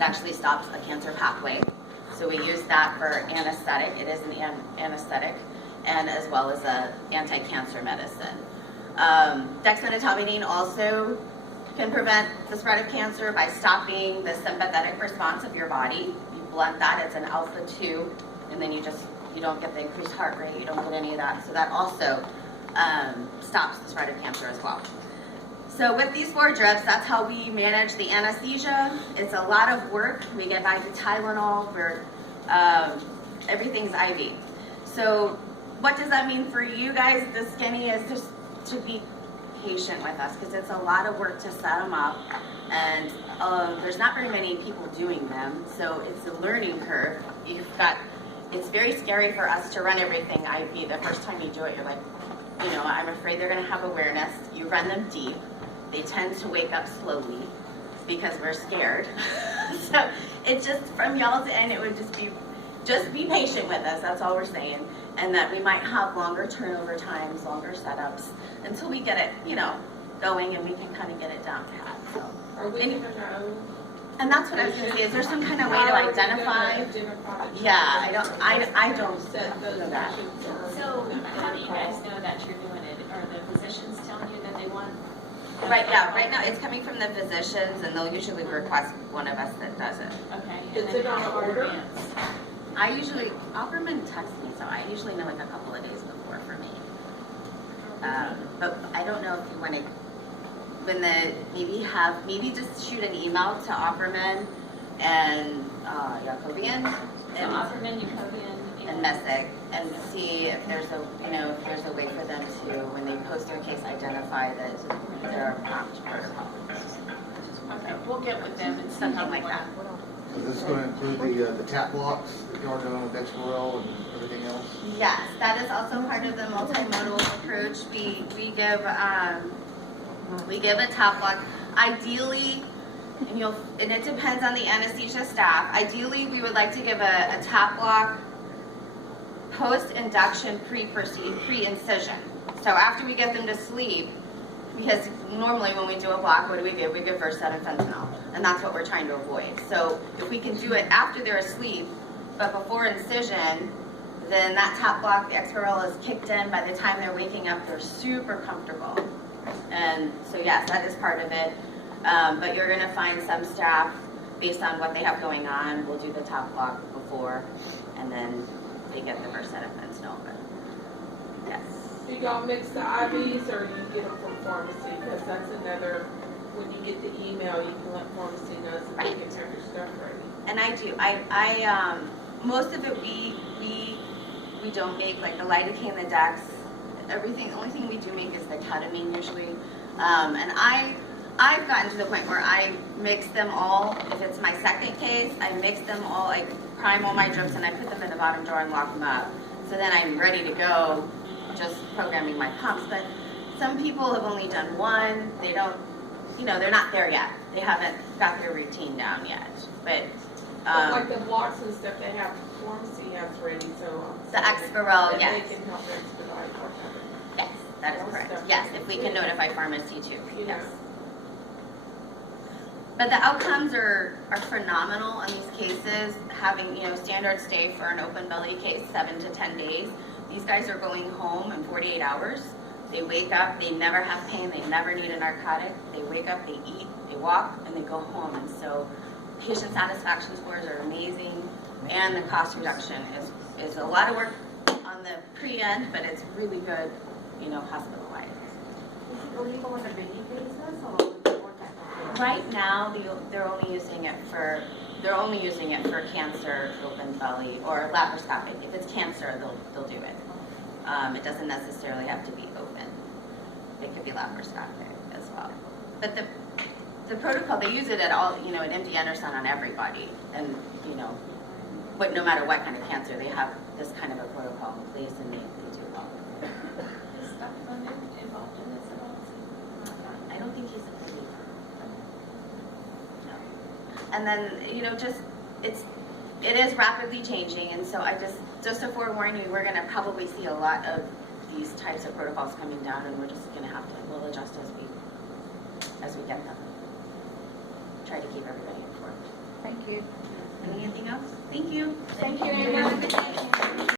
It actually stops a cancer pathway. So we use that for anesthetic. It is an anesthetic, and as well as a anti-cancer medicine. Dexmedetomidine also can prevent the spread of cancer by stopping the sympathetic response of your body. You blunt that, it's an alpha 2, and then you don't get the increased heart rate, you don't get any of that. So that also stops the spread of cancer as well. So with these 4 drips, that's how we manage the anesthesia. It's a lot of work. We get IV Tylenol, everything's IV. So what does that mean for you guys, the skinny, is just to be patient with us, because it's a lot of work to set them up, and there's not very many people doing them, so it's a learning curve. It's very scary for us to run everything IV. The first time you do it, you're like, I'm afraid they're going to have awareness. You run them deep. They tend to wake up slowly because we're scared. So it's just, from y'all's end, it would just be patient with us. That's all we're saying. And that we might have longer turnover times, longer setups, until we get it, going, and we can kind of get it down pat. So, are we giving our own? And that's what I was going to say. Is there some kind of way to identify? Yeah, I don't know that. So how do you guys know that you're doing it? Are the physicians telling you that they want? Right, yeah, right now it's coming from the physicians, and they'll usually request one of us that does it. Okay. Is it on order? Opperman texts me, so I usually know like a couple of days before for me. But I don't know if you want to, maybe just shoot an email to Opperman and Jacobian. So Opperman, Jacobian, and Messick, and see if there's a way for them to, when they post their case, identify that they're a prompt protocol. Okay, we'll get with them and Something like that. So this is going to include the tap blocks that y'all are doing with Exparel and everything else? Yes, that is also part of the multimodal approach. We give a tap block. Ideally, and it depends on the anesthesia staff. Ideally, we would like to give a tap block post-induction, pre-incision. So after we get them to sleep, because normally when we do a block, what do? We give Versed and fentanyl, and that's what we're trying to avoid. So if we can do it after they're asleep, but before incision, then that tap block, the Exparel, is kicked in. By the time they're waking up, they're super comfortable. And so yes, that is part of it. But you're going to find some staff, based on what they have going on, will do the tap block before, and then they get the Versed and fentanyl. But yes. Do y'all mix the IVs, or do you get them from pharmacy? Because that's another, when you get the email, you can let pharmacy know so they can have your stuff ready. And I do. Most of it we don't make, like the lidocaine, the Dex, everything. The only thing we do make is the ketamine usually. And I've gotten to the point where I mix them all. If it's my second case, I mix them all. I prime all my drips and I put them in the bottom drawer and lock them up. So then I'm ready to go, just programming my pumps. But some people have only done one. They don't, they're not there yet. They haven't got their routine down yet. But like the blocks and stuff, they have pharmacy has ready. So the Exparel, yes. They can help expedite whatever. Yes, that is correct. Yes, if we can notify pharmacy too. Yes. But the outcomes are phenomenal on these cases. Having standard stay for an open belly case, 7 to 10 days. These guys are going home in 48 hours. They wake up, they never have pain, they never need a narcotic. They wake up, they eat, they walk, and they go home. And so patient satisfaction scores are amazing, and the cost reduction is a lot of work on the pre-end, but it's really good, hospital-wise. Is it only for the baby cases, or more type of? Right now, they're only using it for cancer, open belly, or laparoscopic. If it's cancer, they'll do it. It doesn't necessarily have to be open. It could be laparoscopic as well. But the protocol, they use it at all, at MD Anderson on everybody, and no matter what kind of cancer, they have this kind of a protocol in place, and they do well. Is Dr. London involved in this at all? I don't think he's a believer. No. And then, it is rapidly changing, and so just to forewarn you, we're going to probably see a lot of these types of protocols coming down, and we're just going to we'll adjust as we get them. Try to keep everybody informed. Thank you. Anything else? Thank you. Thank you,